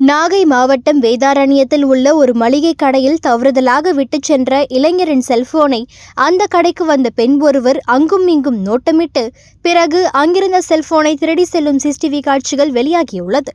நாகை மாவட்டம் வேதாரண்யத்தில் உள்ள ஒரு மளிகை கடையில் தவறுதலாக விட்டுச் சென்ற இளைஞரின் செல்போனை அந்த கடைக்கு வந்த பெண் ஒருவர் அங்கும் இங்கும் நோட்டமிட்டு பிறகு அங்கிருந்த செல்போனை திருடி செல்லும் சிசிடிவி காட்சிகள் வெளியாகியுள்ளது.